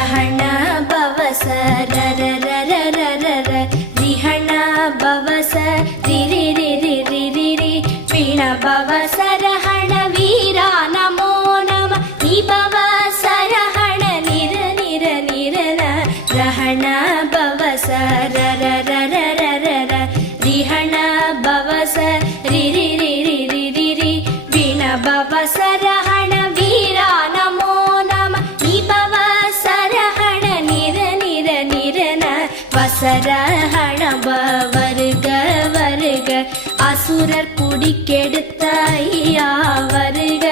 ரஹண பவச ரர ரர ரர ர ரிஹண பவச ரிரி ரிரி ரிரி ரி வீண பவச ரஹண வீரா நமோ நம நிபவச ரஹண நிர நிர நிரன ரஹண பவச ரர ரர ரர ர ரிஹண பவச ரிரி ரிரி ரிரி ரி வீண பவச ரஹண வீரா நமோ நம நிபவச ரஹண நிர நிர நிரன வசரஹண வருக வருக அசுரர் குடிக்கெடுத்த ஐயா வருக